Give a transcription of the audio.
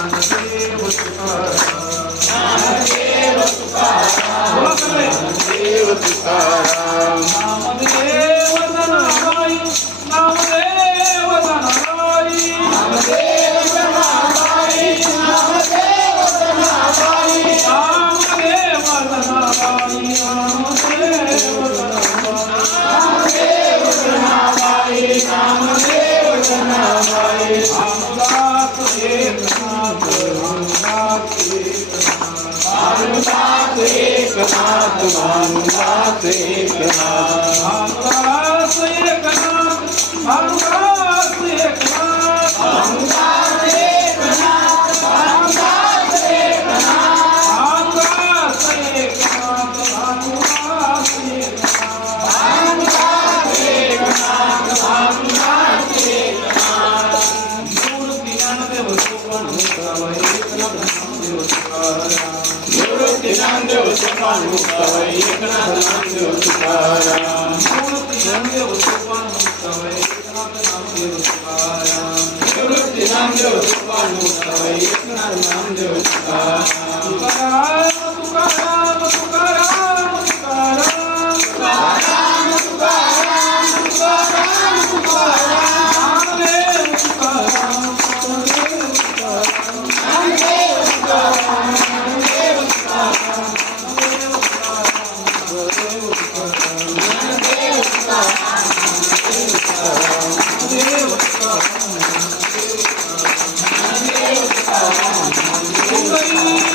Dnyandev Tukaram Namdev Janabai Namdev Janabai Namdev Janabai Namdev Janabai Namdev Janabai Namdev Janabai Namdev Janabai Ramdas Eknath Ramdas Eknath Ramdas Eknath Ramdas Eknath Ramdas Eknath Ramdas Eknath Ramdas Eknath Ramdas Eknath Ramdas Eknath Ramdas Eknath Murthy Dnyandev Sopan Muktabai Eknath Namdev Tukaram Murthy Dnyandev Sopan Muktabai Eknath Namdev Tukaram Murthy Dnyandev Sopan Muktabai Eknath Namdev Tukaram Murthy Dnyandev Sopan Muktabai Eknath Namdev Tukaram Tukaram Tukaram Tukaram Tukaram Tukaram Tukaram Tukaram Tukaram Namdev Tukaram Namdev Tukaram Namdev Tukaram Namdev Tukaram Namdev Tukaram